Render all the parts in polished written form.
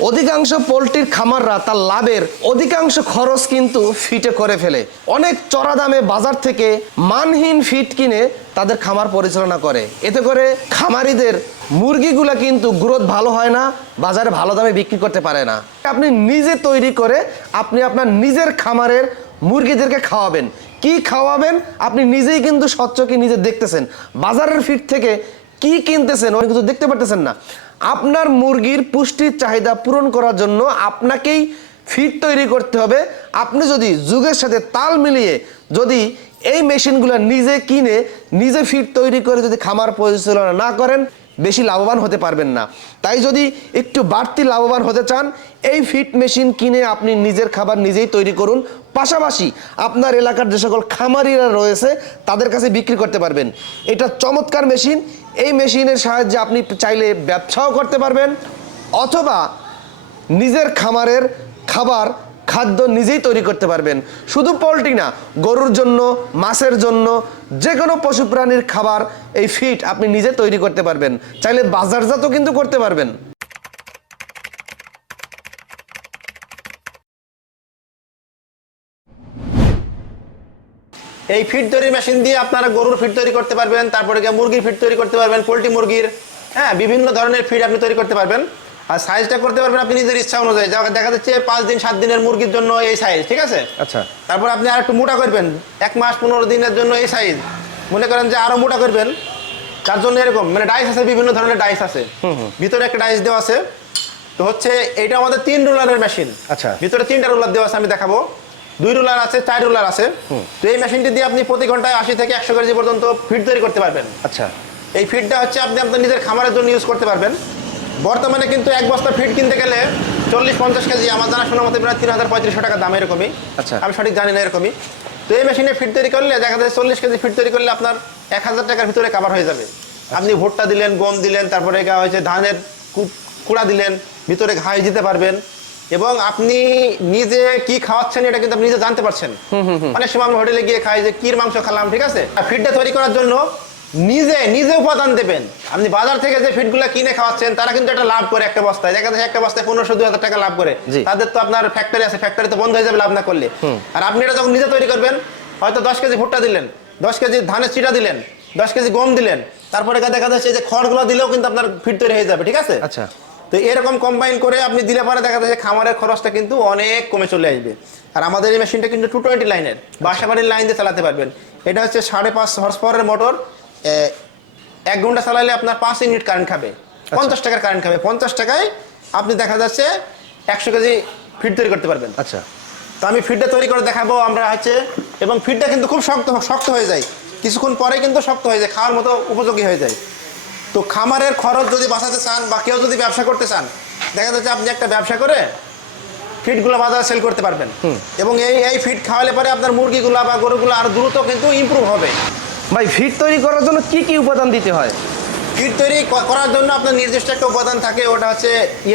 অধিকাংশ পোল্ট্রির খামাররা তার লাভের অধিকাংশ খরচ কিন্তু ফিটে করে ফেলে। অনেক চড়া দামে বাজার থেকে মানহীন ফিট কিনে তাদের খামার পরিচালনা করে। এতে করে খামারিদের মুরগিগুলা কিন্তু গ্রোথ ভালো হয় না, বাজারে ভালো দামে বিক্রি করতে পারে না। আপনি নিজে তৈরি করে আপনি আপনার নিজের খামারের মুরগিদেরকে খাওয়াবেন। কি খাওয়াবেন আপনি নিজেই কিন্তু স্বচ্ছকে নিজে দেখতেছেন। বাজারের ফিট থেকে কি কিনতেছেন ওরা কিন্তু দেখতে পারতেছেন না। আপনার মুরগির পুষ্টির চাহিদা পূরণ করার জন্য আপনাকেই ফিড তৈরি করতে হবে। আপনি যদি যুগের সাথে তাল মিলিয়ে যদি এই মেশিনগুলো নিজে কিনে নিজে ফিড তৈরি করে যদি খামার পরিচালনা না করেন, বেশি লাভবান হতে পারবেন না। তাই যদি একটু বাড়তি লাভবান হতে চান, এই ফিড মেশিন কিনে আপনি নিজের খাবার নিজেই তৈরি করুন। পাশাপাশি আপনার এলাকার যে সকল খামারিরা রয়েছে তাদের কাছে বিক্রি করতে পারবেন। এটা চমৎকার মেশিন। এই মেশিনের সাহায্যে আপনি চাইলে ব্যবসাও করতে পারবেন, অথবা নিজের খামারের খাদ্য নিজেই তৈরি করতে পারবেন। শুধু পোল্ট্রি না, গরুর জন্য, মাছের জন্য, যে কোনো পশু প্রাণীর খাবার এই ফিড আপনি নিজে তৈরি করতে পারবেন। চাইলে বাজারজাতও কিন্তু করতে পারবেন। এই ফিড তৈরির মেশিন দিয়ে আপনারা গরুর ফিড তৈরি করতে পারবেন, তারপরে মুরগির ফিড তৈরি করতে পারবেন, পোল্ট্রি মুরগির, হ্যাঁ, বিভিন্ন ধরনের ফিড আপনি তৈরি করতে পারবেন। আর সাইজটা করতে পারবেন আপনি নিজের ইচ্ছা অনুযায়ী। দেখা যাচ্ছে 5 দিন 7 দিনের মুরগির জন্য এই সাইজ, ঠিক আছে? আচ্ছা। তারপর আপনি আর একটু মোটা করবেন, 1 মাস 15 দিনের জন্য এই সাইজ। মনে করেন যে আরো মোটা করবেন, তার জন্য এরকম মানে ডাইস আছে, বিভিন্ন ধরনের ডাইস আছে। ভিতরে একটা ডাইস দেওয়া আছে। তো হচ্ছে এটা আমাদের 3 রোলারের মেশিন। আচ্ছা। ভিতরে 3টা রোলার দেওয়া আছে, আমি দেখাবো। 2 রোলার আছে, 4 রোলার আছে। তো এই মেশিনটি দিয়ে আপনি প্রতি ঘন্টায় 80 থেকে 100 কেজি পর্যন্ত ফিড তৈরি করতে পারবেন। আচ্ছা। এই ফিডটা হচ্ছে আপনি আপনার নিজের খামারের জন্য ইউজ করতে পারবেন। বর্তমানে কিন্তু 1 বস্তা ফিড কিনতে গেলে 40-50 কেজি, আমার জানা শোনা মতে প্রায় 3000-3500 টাকা দাম, এরকমই। আচ্ছা। আমি সঠিক জানি না, এরকমই। তো এই মেশিনে ফিড তৈরি করলে দেখা যায় 40 কেজি ফিড তৈরি করলে আপনার 1000 টাকার ভিতরে কাভার হয়ে যাবে। আপনি ভুট্টা দিলেন, গম দিলেন, তারপরে হচ্ছে ধানের কুড়া দিলেন, ভিতরে ঘাস দিতে পারবেন, এবং আপনি নিজে কি খাওয়াচ্ছেন এটা কিন্তু আপনি নিজে জানতে পারছেন। অনেক সময় আমরা হোটেলে গিয়ে খাই যে কির মাংস খেলাম, ঠিক আছে? ফিডটা তৈরি করার জন্য নিজে উপাদান দেবেন। আপনি বাজার থেকে যে ফিডগুলো কিনে খাওয়াচ্ছেন তারা কিন্তু একটা লাভ করে একটা বস্তায়, দেখা যাচ্ছে একটা বস্তায় 1500-2000 টাকা লাভ করে। তাদের তো আপনার ফ্যাক্টরি আছে, ফ্যাক্টরি তো বন্ধ হয়ে যাবে লাভ না করলে। আর আপনি এটা যখন নিজে তৈরি করবেন, হয়তো 10 কেজি ভুট্টা দিলেন, 10 কেজি ধানের চিটা দিলেন, 10 কেজি গম দিলেন, তারপরে দেখা যাচ্ছে যে খড়গুলো দিলেও কিন্তু আপনার ফিড তৈরি হয়ে যাবে, ঠিক আছে? আচ্ছা। তো এরকম কম্বাইন করে আপনি দিলে পরে দেখা যাচ্ছে খামারের খরচটা কিন্তু অনেক কমে চলে আসবে। আর আমাদের এই মেশিনটা কিন্তু 220 লাইনের, বাসাবাড়ির লাইন দিয়ে চালাতে পারবেন। এটা হচ্ছে 5.5 হর্স পাওয়ারের মোটর। 1 ঘন্টা চালালে আপনার 5 ইউনিট কারেন্ট খাবে, 50 টাকার কারেন্ট খাবে। 50 টাকায় আপনি দেখা যাচ্ছে 100 কেজি ফিড তৈরি করতে পারবেন। আচ্ছা। তো আমি ফিডটা তৈরি করে দেখাবো আমরা হচ্ছে, এবং ফিডটা কিন্তু খুব শক্ত হয়ে যায়, কিছুক্ষণ পরে কিন্তু শক্ত হয়ে যায়, খাওয়ার মতো উপযোগী হয়ে যায়। তো খামারের খরচ যদি বাঁচাতে চান বা কেউ যদি ব্যবসা করতে চান, দেখা যাচ্ছে আপনি একটা ব্যবসা করে ফিডগুলো বাজারে সেল করতে পারবেন, এবং এই ফিড খাওয়ালে পরে আপনার মুরগিগুলো বা গরুগুলো আরো দ্রুত কিন্তু ইমপ্রুভ হবে। ভাই, ফিড তৈরি করার জন্য কি কি উপাদান দিতে হয়? ফিড তৈরি করার জন্য আপনার নির্দিষ্ট একটা উপাদান থাকে, ওটা হচ্ছে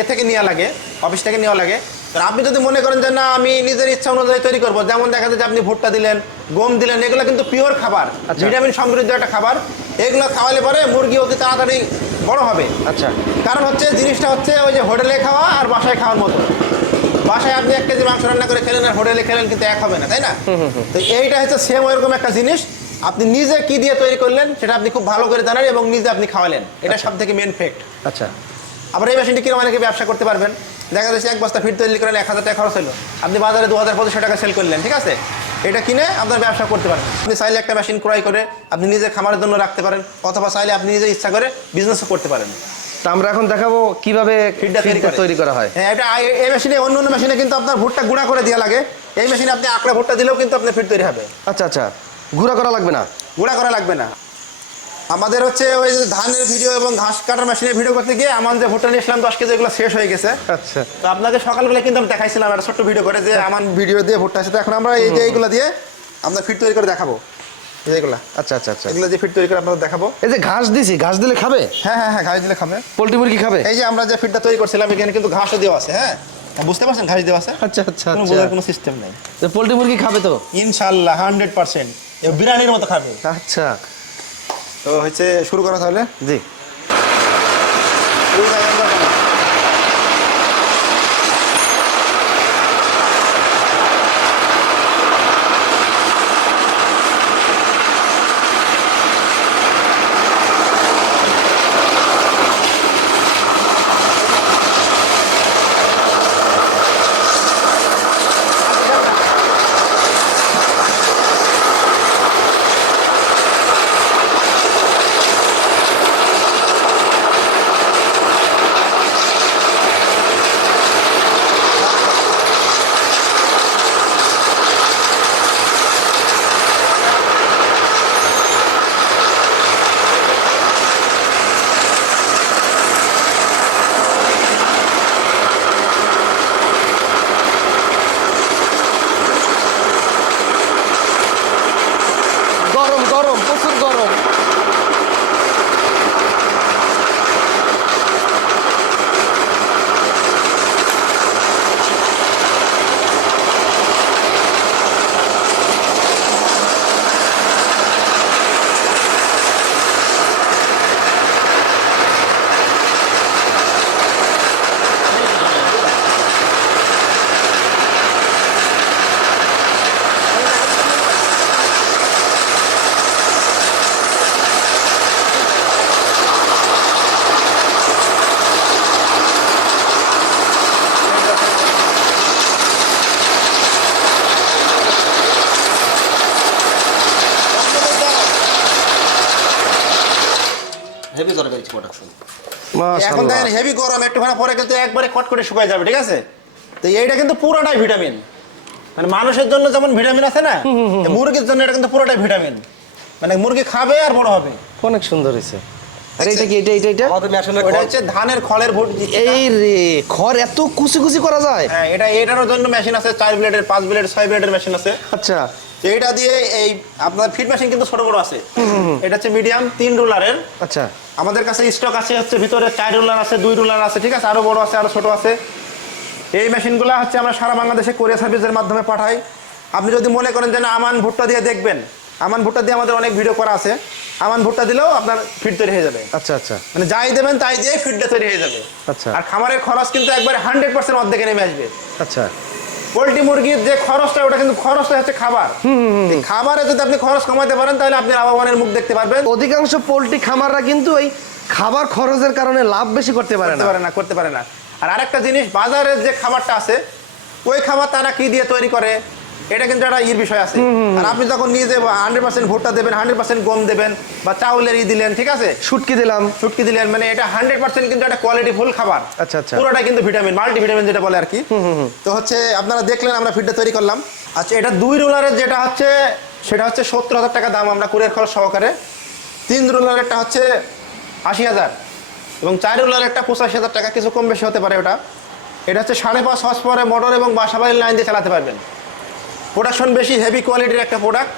থেকে নেওয়া লাগে, অফিস থেকে নেওয়া লাগে। আপনি যদি মনে করেন যে না আমি নিজের ইচ্ছা অনুযায়ী তৈরি করবো, যেমন দেখা যায় যে আপনি ভুট্টা দিলেন, গম দিলেন, এগুলো কিন্তু পিওর খাবার, ভিটামিন সমৃদ্ধ একটা খাবার। এগুলো খাওয়ালে পরে মুরগি অতি তাড়াতাড়ি বড় হবে। আচ্ছা। কারণ হচ্ছে জিনিসটা হচ্ছে ওই যে হোটেলে খাওয়া আর বাসায় খাওয়ার মতো। বাসায় আপনি 1 কেজি মাংস রান্না করে খেলেন আর হোটেলে খেলেন কিন্তু এক হবে না, তাই না? তো এইটা হচ্ছে সেম ওইরকম একটা জিনিস। আপনি নিজে কি দিয়ে তৈরি করলেন সেটা আপনি খুব ভালো করে জানেন এবং নিজে আপনি খাওয়ালেন, এটা সব থেকে মেন ফ্যাক্ট। আচ্ছা। আবার এই মেশিনটি কিরকম অনেকে ব্যবসা করতে পারবেন। দেখা যাচ্ছে 1 বস্তা ফিড তৈরি করেন, 1000 টাকা খরচ হলো, আপনি বাজারে 2000-2500 টাকা সেল করলেন, ঠিক আছে? এটা কিনে আপনার ব্যবসা করতে পারেন। আপনি চাইলে একটা মেশিন ক্রয় করে আপনি নিজের খামারের জন্য রাখতে পারেন, অথবা চাইলে আপনি নিজে ইচ্ছা করে বিজনেসও করতে পারেন। তো আমরা এখন দেখাবো কিভাবে ফিডটা তৈরি করা হয়। হ্যাঁ, এটা এই মেশিনে, অন্য মেশিনে কিন্তু আপনার ভুট্টা গুঁড়া করে দেওয়া লাগে। এই মেশিনে আপনি আকড়া ভুট্টা দিলেও কিন্তু আপনার ফিড তৈরি হবে। আচ্ছা আচ্ছা, গুঁড়া করা লাগবে না? গুঁড়া করা লাগবে না। আমাদের হচ্ছে ওই যে ধানের ভিডিও এবং ঘাস কাটার মেশিনের ভিডিও করতে গিয়ে আমার যে ভুট্টা নিয়ে আসলাম 10 কেজি, এগুলো শেষ হয়ে গেছে। আচ্ছা। তো আপনাকে সকালবেলা কিন্তু আমি দেখাইছিলাম একটা ছোট্ট ভিডিও করে যে আমার ভিডিও দিয়ে ভুট্টা আছে। তো এখন আমরা এই যে এইগুলো দিয়ে আমরা ফিড তৈরি করে দেখাবো, এইগুলা। আচ্ছা আচ্ছা আচ্ছা, এগুলো দিয়ে ফিড তৈরি করে আপনাদের দেখাবো। এই যে ঘাস দিছি, ঘাস দিলে খাবে? হ্যাঁ হ্যাঁ হ্যাঁ, ঘাস দিলে খাবে। পোল্ট্রি মুরগি খাবে? এই যে আমরা যে ফিডটা তৈরি করছিলাম এখানে কিন্তু ঘাসও দেওয়া আছে। হ্যাঁ, বুঝতে পারছেন, ঘাস দেওয়া আছে। আচ্ছা আচ্ছা, কোনো বোঝার কোনো সিস্টেম নেই। তো পোল্ট্রি মুরগি খাবে তো ইনশাআল্লাহ 100%, বিরিয়ানির মতো খাবে। আচ্ছা। তো হচ্ছে শুরু করা তাহলে। জি। মাশাআল্লাহ। এখন দেখেন হেভি গরম, একটুখানি পরে কিন্তু একবারে কট করে শুকায় যাবে, ঠিক আছে? তো এইটা কিন্তু পুরোটাই ভিটামিন, মানে মানুষের জন্য যেমন ভিটামিন আছে না, মুরগির জন্য এটা কিন্তু পুরোটাই ভিটামিন, মানে মুরগি খাবে আর বড় হবে। অনেক সুন্দর হয়েছে। আর এটা কি, এটা আমাদের মেশিনের ওটা হচ্ছে ধানের খড়ের ভুট্টি। এই রে, খড় এত কুচি কুচি করা যায়? হ্যাঁ, এটারও জন্য মেশিন আছে, 4 ব্লেডের, 5 ব্লেড, 6 ব্লেডের মেশিন আছে। আচ্ছা, তো এটা দিয়ে এই আপনার ফিড মেশিন কিন্তু ছোট বড় আছে। এটা হচ্ছে মিডিয়াম 3 রুলারের। আচ্ছা, আমাদের কাছে স্টক আছে হচ্ছে ভিতরে 4 রুলার আছে, 2 রুলার আছে, ঠিক আছে? আরো বড় আছে, আরো ছোট আছে। এই মেশিনগুলো হচ্ছে আমরা সারা বাংলাদেশে কোরিয়ার সার্ভিসের মাধ্যমে পাঠাই। আপনি যদি মনে করেন যে না আমান ভুট্টা দিয়ে দেখবেন, আমান ভুট্টা দিয়ে আমাদের অনেক ভিডিও করা আছে, আমান ভুট্টা দিলেও আপনার ফিড তৈরি হয়ে যাবে। আচ্ছা, আচ্ছা, মানে যাই দেবেন তাই দিয়ে ফিডটা তৈরি হয়ে যাবে। আচ্ছা, আর খামারের খরচ কিন্তু একবারে 100% অর্ধেকে নেমে আসবে। আচ্ছা। পোল্ট্রি মুরগির যে খরচটা, ওটা কিন্তু খরচটা হচ্ছে খাবার। এই খাবারে যদি আপনি খরচ কমাতে পারেন তাহলে আপনি লাভবানের মুখ দেখতে পারবেন। অধিকাংশ পোল্ট্রি খামাররা কিন্তু এই খাবার খরচের কারণে লাভ বেশি করতে পারে না। করতে পারে না। আর আরেকটা জিনিস, বাজারের যে খাবারটা আছে ওই খাবার তারা কি দিয়ে তৈরি করে, এটা কিন্তু একটা বিষয় আছে। আর আপনি যখন নিজে 100% ভুট্টা দেবেন, 100% গম দেবেন, বা চাউলের দিলেন, ঠিক আছে, শুটকি দিলাম, শুটকি দিলেন, মানে এটা 100% কিন্তু একটা কোয়ালিটি ফুল খাবার। আচ্ছা, আচ্ছা। পুরোটা কিন্তু ভিটামিন, মাল্টিভিটামিন যেটা বলে আর কি। তো হচ্ছে আপনারা দেখলেন আমরা ফিডটা তৈরি করলাম। আচ্ছা, এটা 2 রুলারের যেটা হচ্ছে সেটা হচ্ছে 70,000 টাকা দাম আমরা কুরিয়ার খরচ সহকারে। 3 রুলারেরটা হচ্ছে 80,000 এবং 4 রুলারেরটা 85,000 টাকা, কিছু কম বেশি হতে পারে ওটা। এটা হচ্ছে 5.5 হর্স পাওয়ারে মোটর এবং বাসাবাড়ির লাইন দিয়ে চালাতে পারবেন। প্রোডাকশন বেশি, হেভি কোয়ালিটির একটা প্রোডাক্ট।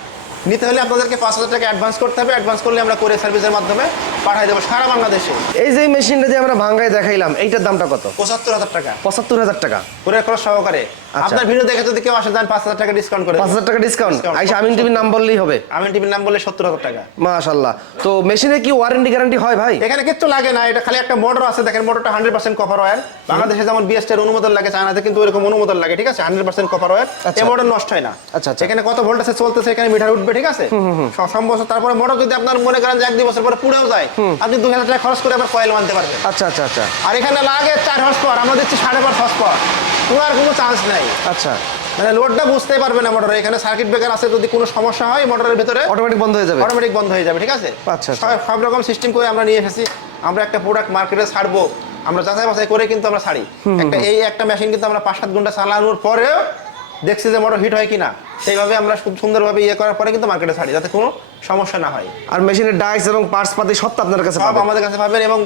নিতে হলে আপনাদেরকে 5,000 টাকা অ্যাডভান্স করতে হবে। অ্যাডভান্স করলে আমরা কোরিয়ার সার্ভিসের মাধ্যমে পাঠিয়ে দেবো সারা বাংলাদেশে। এই যে মেশিনটা দিয়ে আমরা ভাঙ্গায় দেখাইলাম, এইটার দামটা কত? 75,000 টাকা 75,000 টাকা কোরিয়ার খরচ সহকারে। আচ্ছা। আপনার ভিডিও দেখে যদি কেউ আসে, দেন 5,000 টাকা ডিসকাউন্ট করে 5,000 টাকা ডিসকাউন্ট। Discount। আইসা আমিন টিভির নাম বললেই হবে। আমি টিভির নাম বলে 70,000 টাকা। মাশাআল্লাহ। তো মেশিনে কি ওয়ারেন্টি গ্যারান্টি হয় ভাই? এখানে কিচ্ছু লাগে না, এটা খালি একটা মোটর আছে, দেখেন মোটরটা 100% কপার ওয়্যার। বাংলাদেশে যেমন বিএসটির অনুমোদন লাগে, চায়নাতে কিন্তু এরকম অনুমোদন লাগে, ঠিক আছে? 100% কপার ওয়্যার। আচ্ছা। এই মোটর নষ্ট হয় না। আচ্ছা, আচ্ছা। এখানে কত ভোল্টেজে চলতেছে এখানে মিটার উঠবে, ঠিক আছে? সব বছর তারপরে মোটর যদি আপনার মনে করেন যে 1-2 বছর পরে পুড়েও যায়, আপনি 2,000 টাকা খরচ করে আবার কয়েল মানতে পারবেন। আচ্ছা, আচ্ছা, আচ্ছা, আর এখানে লাগে 4 হর্স পাওয়ার, আমরা দিচ্ছি 5.5 হর্স পাওয়ার। পুরার কোনো চান্স নাই, আচ্ছা। মানে লোডটা বুঝতেই পারবে না মোটরে। এখানে সার্কিট ব্রেকার আছে, যদি কোনো সমস্যা হয় মোটরের ভিতরে অটোমেটিক বন্ধ হয়ে যাবে। অটোমেটিক বন্ধ হয়ে যাবে, ঠিক আছে? আচ্ছা, আচ্ছা। সব রকম সিস্টেম করে আমরা নিয়ে এসেছি। আমরা একটা প্রোডাক্ট মার্কেটে ছাড়বো, আমরা যাচাই বাছাই করে কিন্তু আমরা ছাড়ি। একটা মেশিন কিন্তু আমরা 5-7 ঘন্টা চালানোর পরেও দেখছি যে মোটর হিট হয় কিনা, সেইভাবে আমরা সুন্দরভাবে করার পরে কিন্তু মার্কেটে ছাড়ি, যাতে কোনো সমস্যা না হয়। আর মেশিনের ডাইস এবং পার্টস পাতি সব তো আপনার কাছে সব পাবেন। আমাদের কাছে পাবেন এবং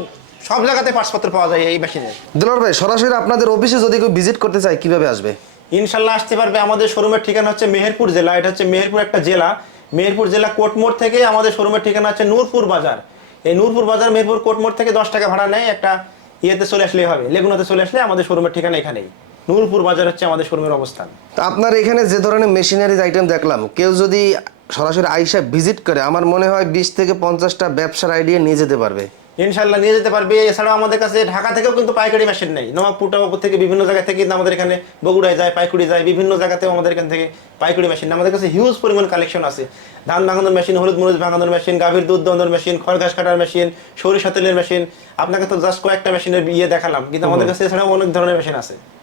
সব জায়গাতে পার্টসপত্র পাওয়া যায় এই মেশিনে। দুলার ভাই, সরাসরি আপনাদের অফিসে যদি কেউ ভিজিট করতে চায় কিভাবে আসবে? ইনশাল্লাহ আসতে পারবে। আমাদের শোরুমের ঠিকানা হচ্ছে মেহেরপুর জেলা। এটা হচ্ছে মেহেরপুর একটা জেলা। মেহেরপুর জেলা কোটমোড় থেকে আমাদের শোরুমের ঠিকানা হচ্ছে নূরপুর বাজার। এই নূরপুর বাজার মেহেরপুর কোটমোড় থেকে 10 টাকা ভাড়া নেয়। একটা ইয়েতে চলে আসলেই হবে, লেগুনাতে চলে আসলে আমাদের শোরুমের ঠিকানা এখানেই। নূরপুর বাজার হচ্ছে আমাদের শোরুমের অবস্থান। তো আপনার এখানে যে ধরনের মেশিনারিজ আইটেম দেখলাম, কেউ যদি সরাসরি আইসা ভিজিট করে, আমার মনে হয় 20 থেকে 50টা ব্যবসার আইডিয়া নিয়ে যেতে পারবে। ইনশাল্লাহ নিয়ে যেতে পারবে। এছাড়াও আমাদের কাছে ঢাকা থেকেও কিন্তু পাইকারি মেশিন নেই। নবাবপুর টাবাবপুর থেকে বিভিন্ন জায়গা থেকে কিন্তু আমাদের এখানে বগুড়ায় যায়, পাইকুড়ি যায়, বিভিন্ন জায়গাতেও আমাদের এখান থেকে পাইকারি মেশিন। আমাদের কাছে হিউজ পরিমাণ কালেকশন আছে। ধান ভাঙানোর মেশিন, হলুদ মরিচ ভাঙানোর মেশিন, গাভীর দুধ দোয়ানোর মেশিন, খড় ঘাস কাটার মেশিন, সরিষা তেলের মেশিন। আপনাকে তো জাস্ট কয়েকটা মেশিনের দেখালাম, কিন্তু আমাদের কাছে এছাড়াও অনেক ধরনের মেশিন আছে।